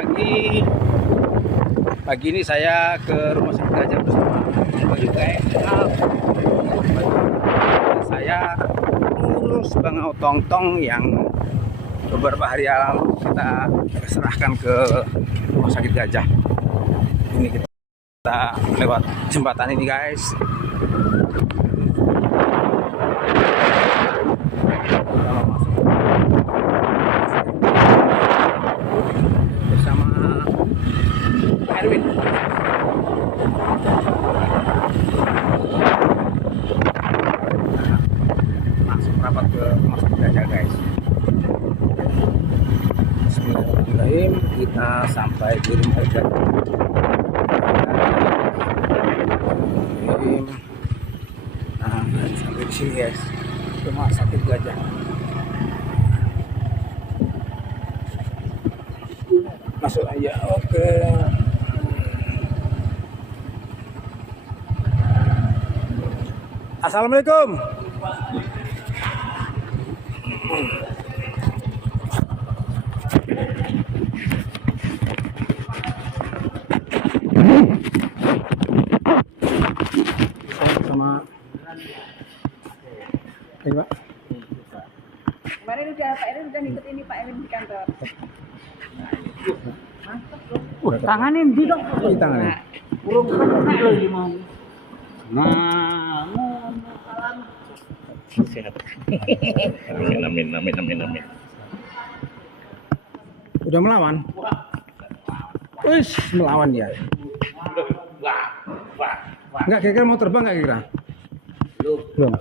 pagi. Pagi ini saya ke Rumah Sakit Gajah bersama UKSL. Saya ngurus Bang Tong yang beberapa hari yang lalu kita serahkan ke Rumah Sakit Gajah. Ini kita lewat jembatan ini, guys. Bersama Erwin. Langsung rapat ke Rumah Sakit Gajah, guys. Bismillahirrahmanirrahim. Kita sampai di Rumah Sakit Gajah. Nah, sampai di sini, guys. Rumah Sakit Gajah. Masuk aja. Oke. Assalamualaikum. Sama ini, Pak. Kemarin Pak Erwin udah ngikut ini Pak Erwin di kantor. Tanganin di dong. Di tanganin. Burung kan lagi mau. Nah, Sehat. Amin. udah melawan. Wih, melawan dia. Enggak, kira-kira mau terbang nggak kira? Belum.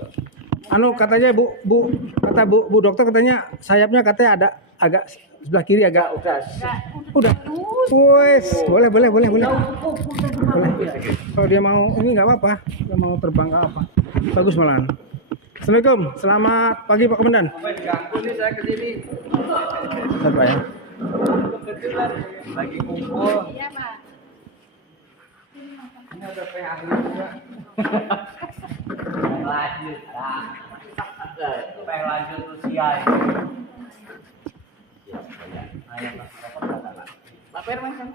Anu katanya kata Bu dokter katanya sayapnya katanya ada agak sebelah kiri agak udah. Wes, boleh. Kalau dia mau ini nggak apa-apa, dia mau terbang nggak apa. Bagus malahan. Assalamualaikum, selamat pagi Pak Komandan. Ganggu nih saya kesini. Pak ya. Kebetulan lagi kumpul. Iya Pak. Ini ada PHI juga. Lanjut lah. Lanjut usia ini. Pak Firman kan?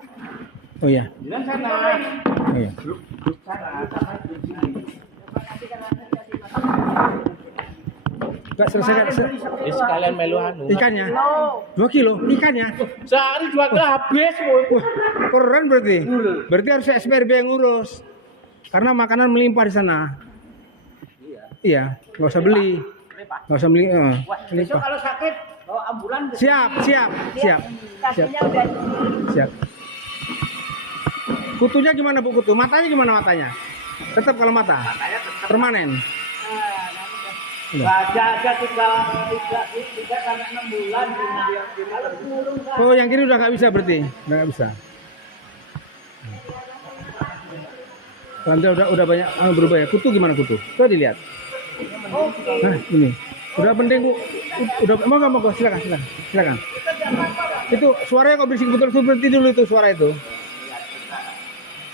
Oh iya. Jangan sana. Oh iya. Grup sana sampai di sini. Enggak selesai. Ini sekalian melu anu. Ikannya 2 kilo ikannya. Sehari 2 kilo habis. Wah, keren berarti. Berarti harus SPRB yang ngurus. Karena makanan melimpah di sana. Iya, nggak usah beli. Nggak usah beli. Besok Melimpah. kalau sakit bawa ambulan. Siap. Kakinya udah Siap. Kutunya gimana Bu kutu? Matanya gimana matanya? Tetap kalau mata? Makanya tetap Permanen. Udah. baca aja tiga sampai 6 bulan. Kalau semulung kan. Oh, yang kiri udah nggak bisa berarti? Udah nggak bisa. Lantai udah banyak berubah ya. Kutu gimana kutu? Coba dilihat. Nah, ini. Udah penting Bu. Udah mau silakan. Itu suaranya kok berisik betul, berhenti dulu itu suara itu.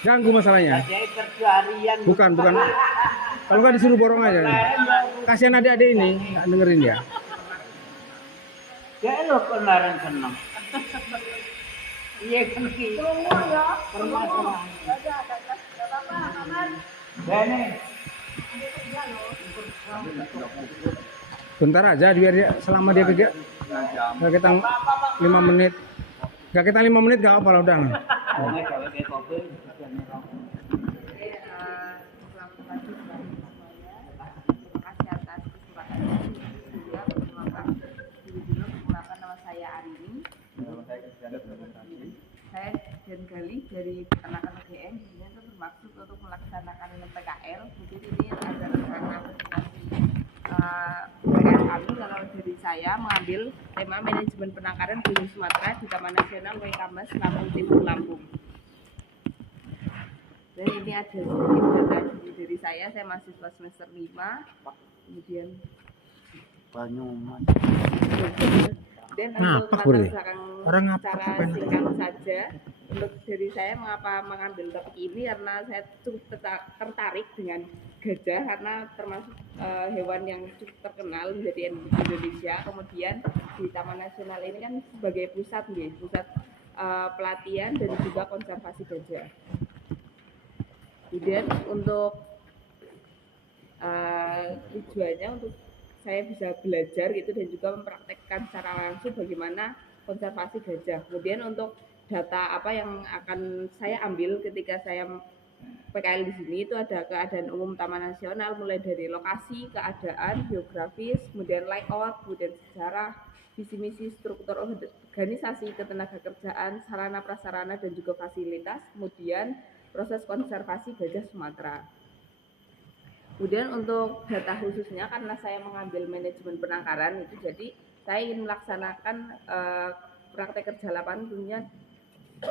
Ganggu masalahnya. Jadi kerja harian. Bukan. Kalau nggak disuruh borong aja. Kasihan adik-adik ini nggak dengerin ya. Ya lo kemarin senang. Iya kan ki. Pernah. Bene. Bentar aja biar dia selama dia kerja. Nggak kita 5 menit. Nggak kita 5 menit nggak apa-apa lah udah. Saya dan Gali dari peternakan UGM ini itu bermaksud untuk melaksanakan PKL. Jadi ini ada rencana kami kalau dari saya mengambil tema manajemen penangkaran burung Sumatera di Taman Nasional Waikambas, Lampung Timur, Lampung. Dan ini ada sedikit data dari saya mahasiswa semester 5, kemudian Banyumas. dan Ngapak untuk latar boleh? belakang Orang ngapak secara apa? singkat saja, untuk dari saya mengapa mengambil topik ini karena saya cukup tertarik dengan gajah karena termasuk hewan yang cukup terkenal menjadi endemik Indonesia. Kemudian di Taman Nasional ini kan sebagai pusat pelatihan dan juga konservasi gajah. Kemudian untuk tujuannya untuk saya bisa belajar gitu dan juga mempraktekkan secara langsung bagaimana konservasi gajah. Kemudian untuk data apa yang akan saya ambil ketika saya PKL di sini itu ada keadaan umum Taman Nasional, mulai dari lokasi, keadaan, geografis, kemudian layout, kemudian sejarah, visi misi, struktur organisasi, ketenagakerjaan, sarana prasarana dan juga fasilitas, kemudian proses konservasi gajah Sumatera. Kemudian untuk data khususnya karena saya mengambil manajemen penangkaran itu, jadi saya ingin melaksanakan praktek kerja lapangan tentunya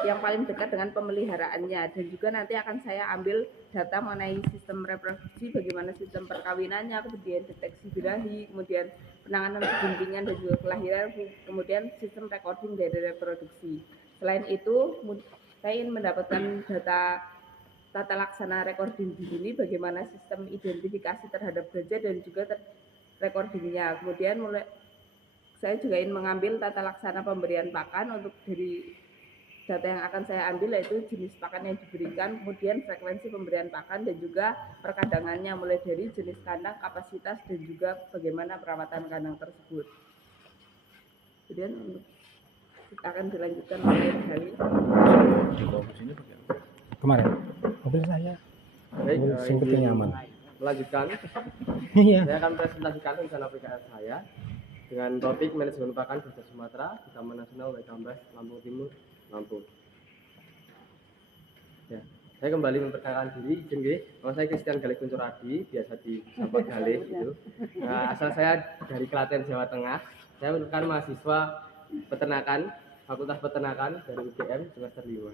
yang paling dekat dengan pemeliharaannya, dan juga nanti akan saya ambil data mengenai sistem reproduksi, bagaimana sistem perkawinannya, kemudian deteksi birahi, kemudian penanganan kegentingan dan juga kelahiran, kemudian sistem recording dari reproduksi. Selain itu, saya ingin mendapatkan data tata laksana recording di sini, bagaimana sistem identifikasi terhadap gajah dan juga recordingnya. Kemudian saya juga ingin mengambil tata laksana pemberian pakan untuk dari data yang akan saya ambil, yaitu jenis pakan yang diberikan, kemudian frekuensi pemberian pakan dan juga perkandangannya, mulai dari jenis kandang, kapasitas dan juga bagaimana perawatan kandang tersebut. Kemudian akan dilanjutkan oleh Gali. Kemarin mobil saya Baik, penting nyaman. melanjutkan, Iya. saya akan presentasikan rencana PKL saya dengan topik manajemen pakan gajah Sumatera di Taman Nasional Waikambas, Lampung Timur, Lampung. Ya, saya kembali memperkenalkan diri, nama saya Christian Galih Kunchoradi, biasa disapa Galih gitu. Nah, asal saya dari Klaten, Jawa Tengah. Saya merupakan mahasiswa peternakan, Fakultas Peternakan dari UGM semester 5.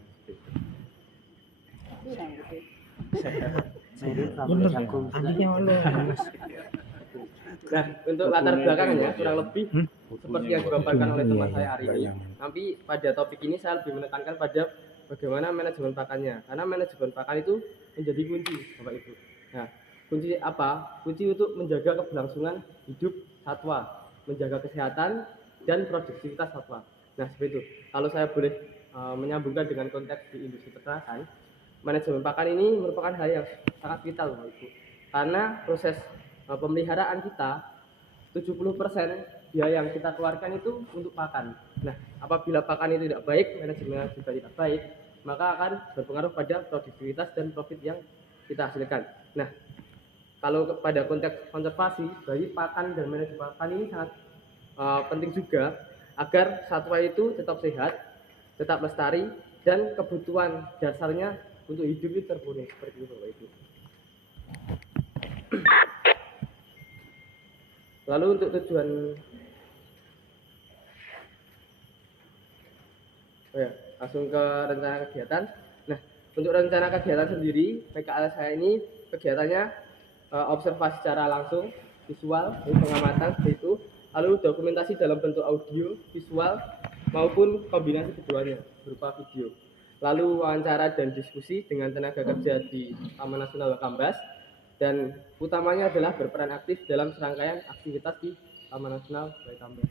Nah, untuk latar belakangnya kurang lebih seperti yang dipaparkan oleh teman saya hari ini. Tapi pada topik ini saya lebih menekankan pada bagaimana manajemen pakannya, karena manajemen pakan itu menjadi kunci, Bapak Ibu. Nah, kunci apa? Kunci untuk menjaga keberlangsungan hidup satwa, menjaga kesehatan dan produktivitas satwa. Nah, seperti itu. Kalau saya boleh menyambungkan dengan konteks di industri peternakan, manajemen pakan ini merupakan hal yang sangat vital, Bapak Ibu. Karena proses pemeliharaan kita 70% biaya yang kita keluarkan itu untuk pakan. Nah, apabila pakan itu tidak baik, manajemennya juga tidak baik, maka akan berpengaruh pada produktivitas dan profit yang kita hasilkan. Nah, kalau pada konteks konservasi, bagi pakan dan manajemen pakan ini sangat penting juga agar satwa itu tetap sehat, tetap lestari, dan kebutuhan dasarnya untuk hidup itu terpenuhi, seperti itu, Bapak Ibu. Lalu untuk tujuan langsung ke rencana kegiatan. Nah, untuk rencana kegiatan sendiri, PKL saya ini kegiatannya observasi secara langsung, visual, pengamatan seperti itu. Lalu dokumentasi dalam bentuk audio, visual, maupun kombinasi keduanya berupa video. Lalu wawancara dan diskusi dengan tenaga kerja di Taman Nasional Waikambas, dan utamanya adalah berperan aktif dalam serangkaian aktivitas di Taman Nasional Waikambas.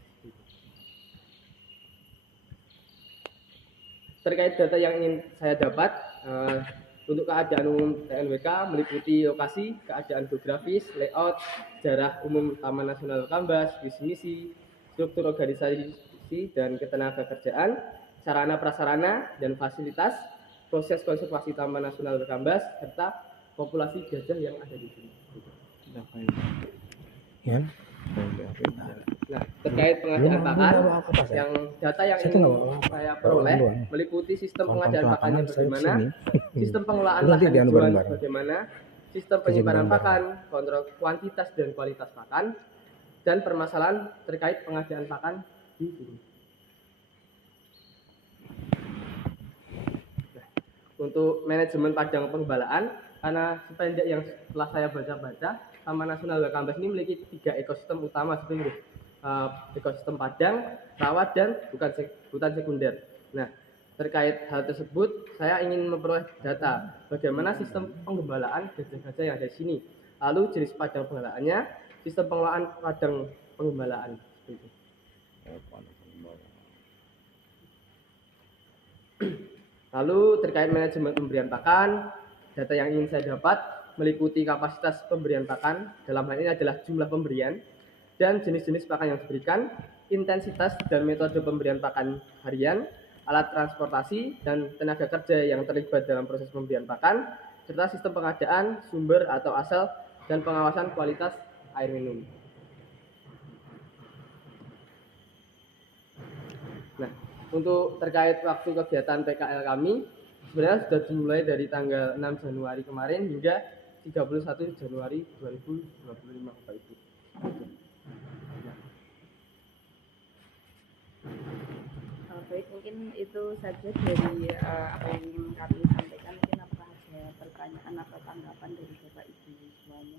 Terkait data yang ingin saya dapat, untuk keadaan umum TNWK meliputi lokasi, keadaan geografis, layout, sejarah umum Taman Nasional Waikambas, visi misi, struktur organisasi dan ketenagakerjaan, sarana prasarana dan fasilitas, proses konservasi Taman Nasional Waikambas, serta populasi gajah yang ada di sini. Ya. Nah, terkait pengadaan pakan, yang data yang ingin saya peroleh meliputi sistem pengadaan pakannya bagaimana, sistem pengelolaan lahan hijauan bagaimana, sistem penyimpanan pakan, kontrol kuantitas dan kualitas pakan, dan permasalahan terkait pengadaan pakan di sini. Nah, untuk manajemen padang penggembalaan, karena sependek yang setelah saya baca-baca, Taman Nasional Waikambas ini memiliki 3 ekosistem utama seperti itu. Ekosistem padang, rawa, dan hutan sekunder. Nah, terkait hal tersebut, saya ingin memperoleh data bagaimana sistem penggembalaan gajah-gajah yang ada di sini. Lalu jenis padang pengelolaannya, sistem pengelolaan padang penggembalaan. Lalu terkait manajemen pemberian pakan, data yang ingin saya dapat meliputi kapasitas pemberian pakan, dalam hal ini adalah jumlah pemberian, dan jenis-jenis pakan yang diberikan, intensitas dan metode pemberian pakan harian, alat transportasi, dan tenaga kerja yang terlibat dalam proses pemberian pakan, serta sistem pengadaan, sumber atau asal, dan pengawasan kualitas air minum. Nah, untuk terkait waktu kegiatan PKL kami, sebenarnya sudah dimulai dari tanggal 6 Januari kemarin hingga 31 Januari 2025, Bapak Ibu. Baik, mungkin itu saja dari apa yang ingin kami sampaikan. Mungkin apakah ada pertanyaan atau tanggapan dari Bapak Ibu semuanya?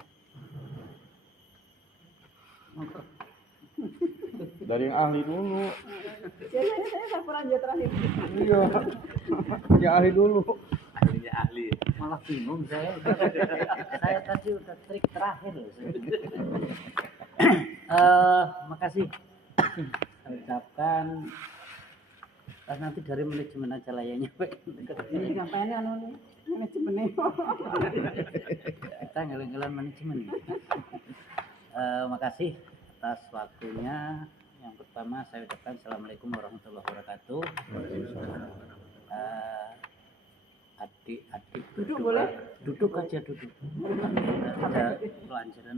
Dari yang ahli dulu. Saya lanjut terakhir. Iya. Ya ahli dulu. Ahlinya ahli. Malah bingung saya. Saya tadi udah trik terakhir loh. Makasih. Saya ucapkan nanti dari manajemen aja layaknya. Ini kampanye manajemen. Kita ngelang-ngelang manajemen. Makasih atas waktunya. Yang pertama saya ucapkan Assalamualaikum warahmatullahi wabarakatuh. Adik-adik Duduk boleh? Duduk aja duduk. Ada pelajaran.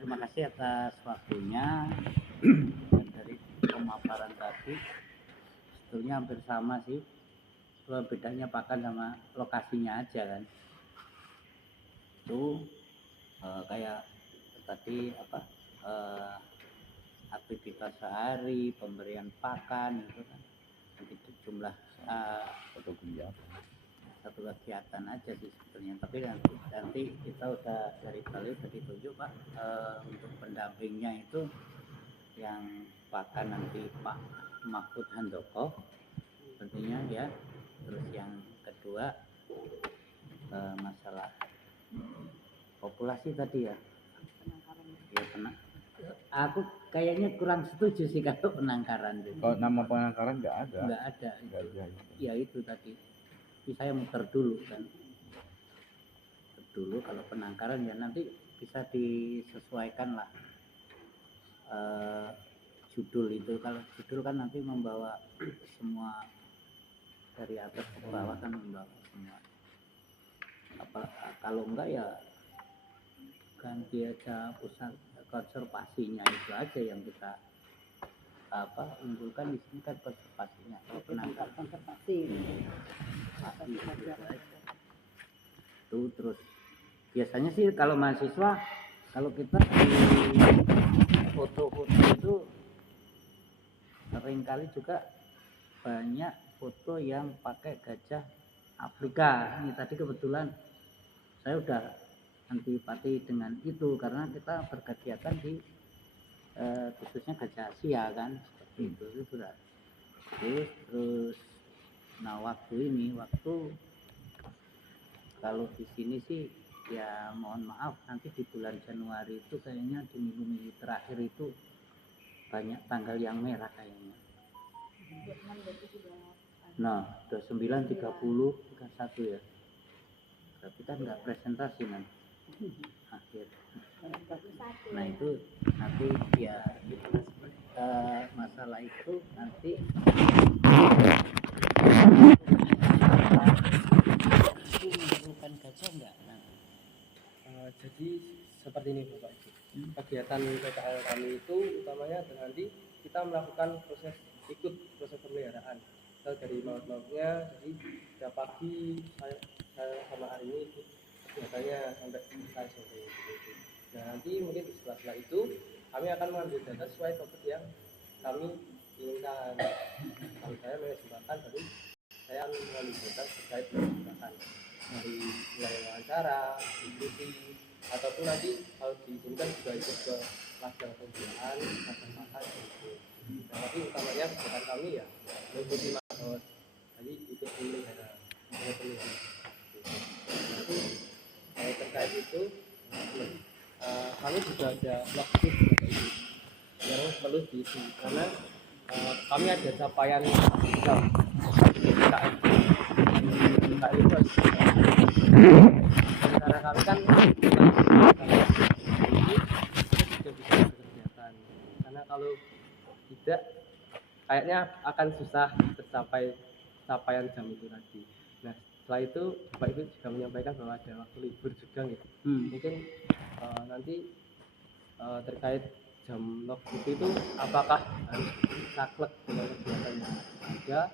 Terima kasih atas waktunya. Dan dari pemaparan tadi sebetulnya hampir sama sih. Cuma bedanya pakan sama lokasinya aja kan. Itu kayak tadi aktivitas sehari, pemberian pakan itu kan begitu jumlah satu kegiatan aja sih sebetulnya. Tapi nanti kita udah dari kali udah ditunjuk Pak, untuk pendampingnya itu yang pakan nanti Pak Mahfud Handoko sepertinya ya. Terus yang kedua masalah populasi tadi ya. Aku kayaknya kurang setuju sih kalau penangkaran. Kalau nama penangkaran nggak ada. Nggak ada. Nggak ada. Ya itu tadi. Tapi saya muter dulu kan. Dulu kalau penangkaran ya nanti bisa disesuaikan lah judul itu. Kalau judul kan nanti membawa semua dari atas ke bawah kan membawa semua. Kalau enggak ya ganti aja pusat konservasinya itu aja yang kita unggulkan di sini kan konservasinya. Kalau penangkar konservasi itu terus biasanya sih kalau mahasiswa kalau kita di foto-foto itu seringkali juga banyak foto yang pakai gajah Afrika. Ini tadi kebetulan saya udah antipati dengan itu karena kita berkegiatan di khususnya gajah Asia kan seperti itu sudah. Terus nah waktu kalau di sini sih ya mohon maaf nanti di bulan Januari itu kayaknya di minggu terakhir itu banyak tanggal yang merah kayaknya. Nah 29, 30, 31 ya. Tapi kan nggak presentasi nanti akhir. Nah itu nanti ya masalah itu nanti memerlukan gajah enggak? Jadi seperti ini Bapak Ibu. Kegiatan PKL kami itu utamanya adalah nanti kita melakukan proses pemeliharaan. Kita dari maut-mautnya, jadi setiap pagi saya sama hari ini biasanya sampai selesai sore. Nah nanti mungkin setelah itu kami akan mengambil data sesuai topik yang kami inginkan. Kalau saya manajemen baru saya akan mengambil data terkait manajemen dari mulai wawancara, diskusi, ataupun nanti kalau diizinkan juga ikut ke ladang pembinaan, ladang makan gitu. Nah, tapi utamanya kegiatan kami ya mengikuti maut, jadi ikut memelihara. Nanti terkait itu kami juga ada waktu yang perlu diisi karena kami ada capaian PKI itu cara kami kan itu juga bisa berkegiatan, karena kalau tidak kayaknya akan susah tercapai capaian jam itu tadi. Nah setelah itu Bapak Ibu juga menyampaikan bahwa ada waktu libur juga gitu. Mungkin nanti terkait jam log itu apakah harus saklek dengan kegiatan yang ada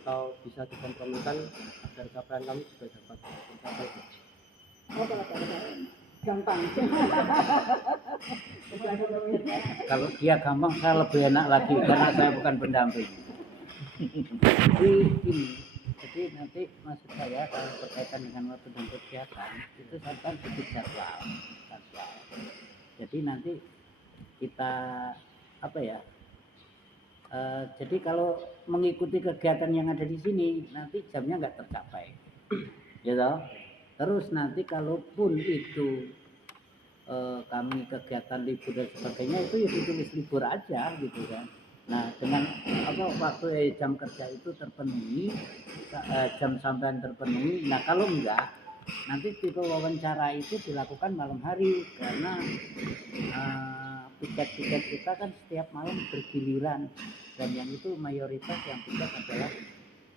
atau bisa dikompromikan agar capaian kami juga dapat tercapai. Gampang. Kalau dia gampang saya lebih enak lagi karena saya bukan pendamping. Jadi nanti maksud saya kalau berkaitan dengan waktu dan kegiatan itu saya kan bikin jadwal. Jadi nanti kita apa ya? Jadi kalau mengikuti kegiatan yang ada di sini nanti jamnya nggak tercapai, gitu. Terus nanti kalaupun itu kami kegiatan libur dan sebagainya itu ya ditulis libur aja gitu kan. Nah dengan waktu jam kerja itu terpenuhi, jam sampean terpenuhi. Nah kalau enggak nanti tipe wawancara itu dilakukan malam hari karena piket kita kan setiap malam bergiliran dan yang itu mayoritas yang piket adalah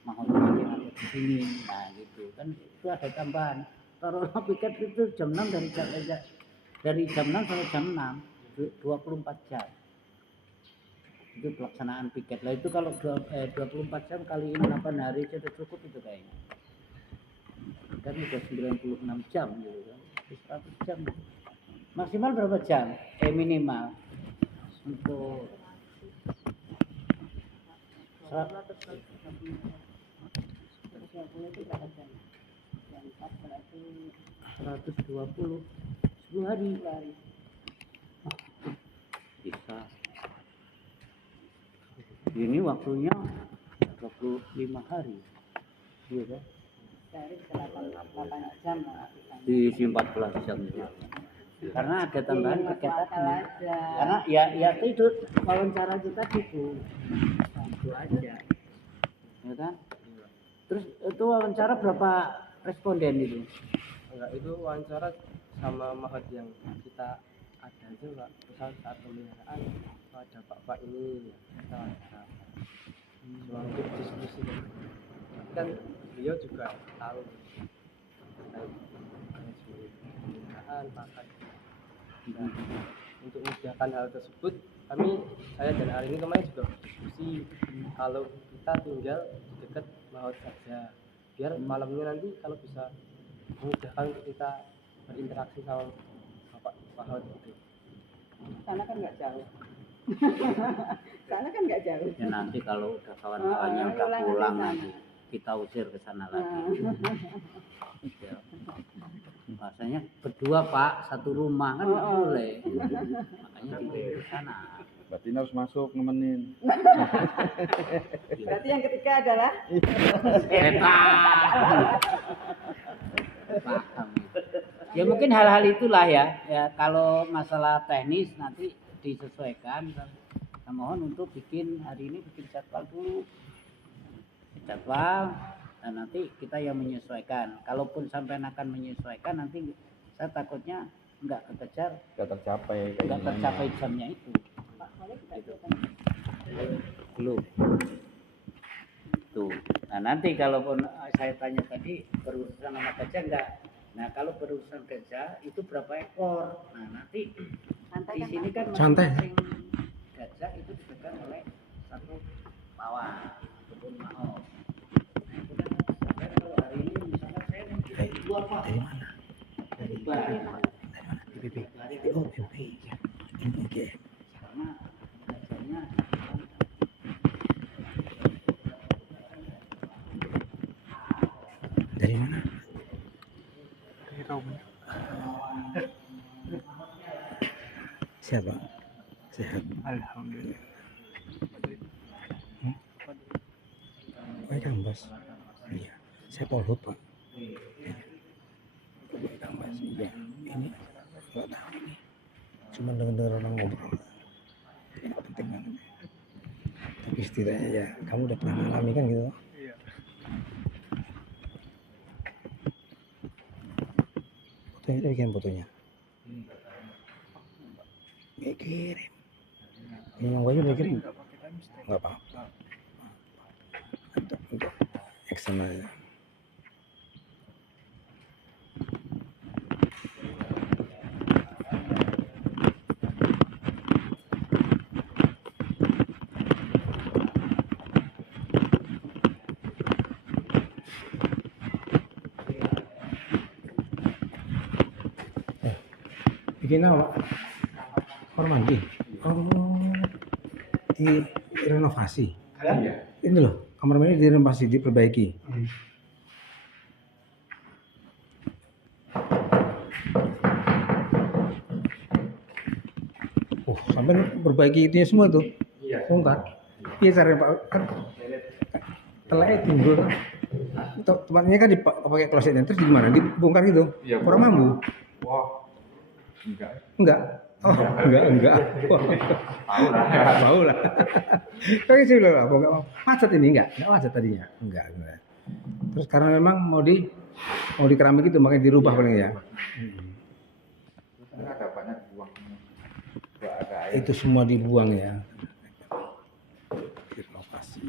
mahasiswa yang ada di sini. Nah gitu kan itu ada tambahan. Kalau piket itu jam 6 dari jam 6 sampai jam 6 24 jam. Itu pelaksanaan piket. Lah itu kalau 24 jam kali ini 8 hari sudah cukup itu kayaknya. Kan udah 96 jam gitu kan. 100 jam. Maksimal berapa jam? Minimal untuk 120 10 hari. Bisa. Ini waktunya 25 hari. Iya kan? Dari 8 jam Di 14 jam itu. Karena ada tambahan kegiatan. Karena ya itu wawancara kita gitu. Itu aja. Ya kan? Terus itu wawancara berapa responden itu? Enggak, itu wawancara sama mahat yang kita ada aja Pak. Misal saat pemeliharaan ada Pak ini kita wawancara. Cuma untuk diskusi kan beliau juga tahu terkait pemeliharaan pakan. Nah, untuk memudahkan hal tersebut saya dan Ari ini kemarin juga berdiskusi kalau kita tinggal di dekat laut saja biar malamnya nanti kalau bisa memudahkan untuk kita berinteraksi sama Bapak laut itu. Sana kan nggak jauh. Sana kan nggak jauh. Ya nanti kalau udah kawan-kawannya udah pulang nanti kita usir ke sana lagi. Ya. Rasanya berdua Pak, satu rumah kan nggak boleh. Makanya diusir ke sana. Berarti harus masuk nemenin. Berarti yang ketiga adalah Paham. Ya mungkin hal-hal itulah ya. Ya kalau masalah teknis nanti disesuaikan. Saya mohon untuk bikin hari ini bikin jadwal dulu. Jadwal dan nanti kita yang menyesuaikan. Kalaupun sampai akan menyesuaikan nanti saya takutnya nggak kekejar, Gak tercapai. nggak tercapai jamnya itu. Gitu. Belum. Tuh. Nah nanti kalaupun saya tanya tadi berurusan sama gajah enggak? Nah kalau berurusan gajah itu berapa ekor? Nah nanti di sini kan masing-masing gajah itu dipegang oleh satu pawang ataupun maaf. Nah itu kan kalau hari ini misalnya saya mempunyai 2 pak. Dari mana? Dari Bali. PP. Oh, PP. Oke. Karena gajahnya Dari mana? Dari kamu. Siapa? Sehat. Alhamdulillah. Kang Bas. Iya. Saya Polhut, Pak. Kang Bas. Iya. Ini nggak tahu ini. Cuma dengar orang ngobrol. Tidak penting banget. Tapi setidaknya ya kamu udah pernah mengalami kan gitu? Iya. Ini bikin fotonya. Kirim. Ini mau aja udah kirim. Enggak apa-apa. Untuk action aja. Bikin apa? Kamar mandi. Oh, direnovasi. Ini loh, kamar mandi direnovasi, diperbaiki. Sampai perbaiki itunya semua tuh. Bongkar. Iya caranya Pak kan telahnya timbul. Tempatnya kan dipakai klosetnya terus gimana? Dibongkar gitu. Kurang mampu. Enggak. Oh, enggak. Wah. Tahu lah. Kayak sih lah, enggak macet ini enggak macet tadinya. Enggak. Terus karena memang mau di keramik itu makanya dirubah paling ya. Ada banyak buang. Itu semua dibuang ya. Renovasi.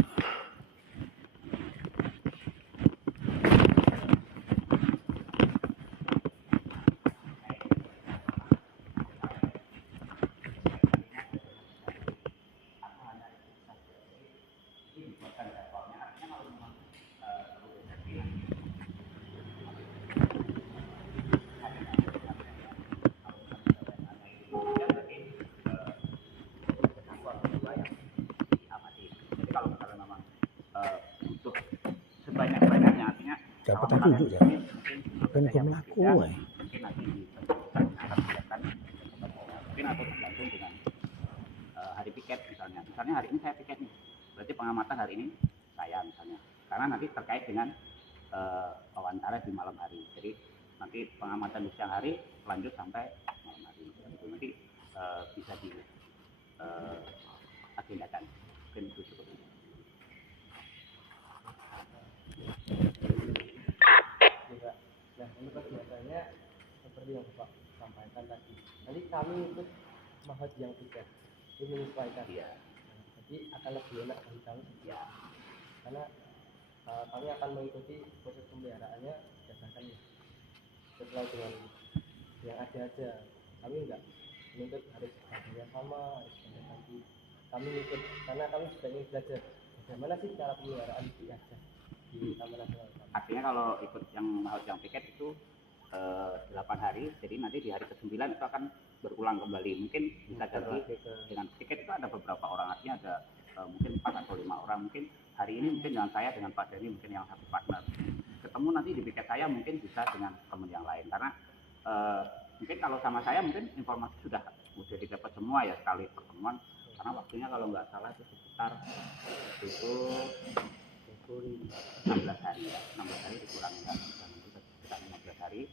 Sebanyak-banyaknya artinya Dapat aku duduk ya. Kan aku melaku ya. mungkin nanti akan disiapkan mungkin atau tergantung dengan hari piket misalnya hari ini saya piket nih, berarti pengamatan hari ini saya misalnya, karena nanti terkait dengan wawancara di malam hari, jadi nanti pengamatan di siang hari lanjut sampai malam hari, itu nanti bisa di agendakan, mungkin itu seperti itu. Nah, ini kan biasanya seperti yang Bapak sampaikan tadi. Nanti kami ikut mahal yang tiga, ini menyesuaikan. Iya. Jadi akan lebih enak bagi kami. Ya. Karena kami akan mengikuti proses pemeliharaannya berdasarkan sesuai dengan yang ada aja. Kami enggak menuntut harus harganya sama, harus ganti. Kami ikut karena kami sudah ingin belajar bagaimana sih cara pemeliharaan di gajah di Taman Nasional. Artinya kalau ikut yang mahal yang piket itu 8 hari, jadi nanti di hari ke-9 itu akan berulang kembali. Mungkin bisa jadi dengan piket itu ada beberapa orang, artinya ada mungkin 4 atau 5 orang. Mungkin hari ini mungkin dengan saya, dengan Pak Dhani, mungkin yang satu partner. Ketemu nanti di piket saya mungkin bisa dengan teman yang lain. Karena mungkin kalau sama saya mungkin informasi sudah didapat semua ya sekali pertemuan. Karena waktunya kalau nggak salah itu sekitar itu 16 hari ya, 16 hari dikurangi kan, sekitar 15 hari.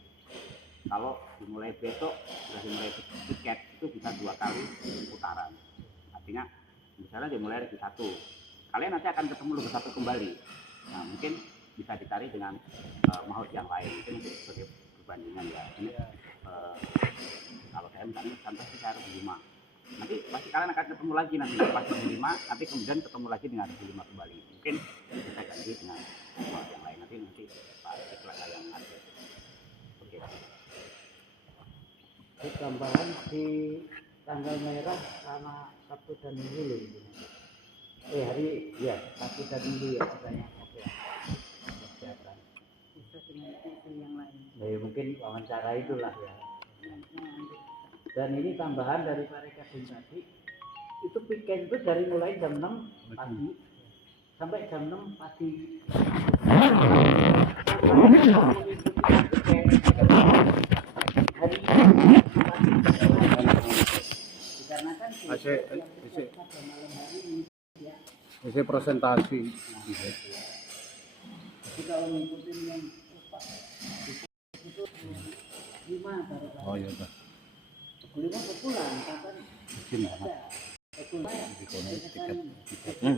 Kalau dimulai besok, sudah dimulai tiket itu bisa 2 kali putaran. Artinya misalnya dimulai hari 1, kalian nanti akan ketemu lebih satu kembali. Nah mungkin bisa dicari dengan maut yang lain, mungkin sebagai perbandingan ya. Ini kalau saya misalnya contoh saya harus 5. Nanti pasti kalian akan ketemu lagi nanti pas 5, nanti kemudian ketemu lagi dengan 5 kembali. Mungkin bisa ganti dengan yang lain, nanti Pak Ikhlas yang ada. Oke. Di gambaran di tanggal merah sama Sabtu dan Minggu loh ini. Hari ya Sabtu dan Minggu ya katanya. Oke. Kesehatan. Bisa dengan isu yang lain. Ya, mungkin wawancara itulah ya. Dan ini tambahan dari Pak Rekadun tadi, itu piket itu dari mulai jam 6 pagi sampai jam 6 pagi. Dikarenakan Isi presentasi. Jadi kalau ngikutin yang itu 5 baru. Oh iya dah. 5 berpulang, kapan? Mungkin Ada. Berpulang. tiketnya.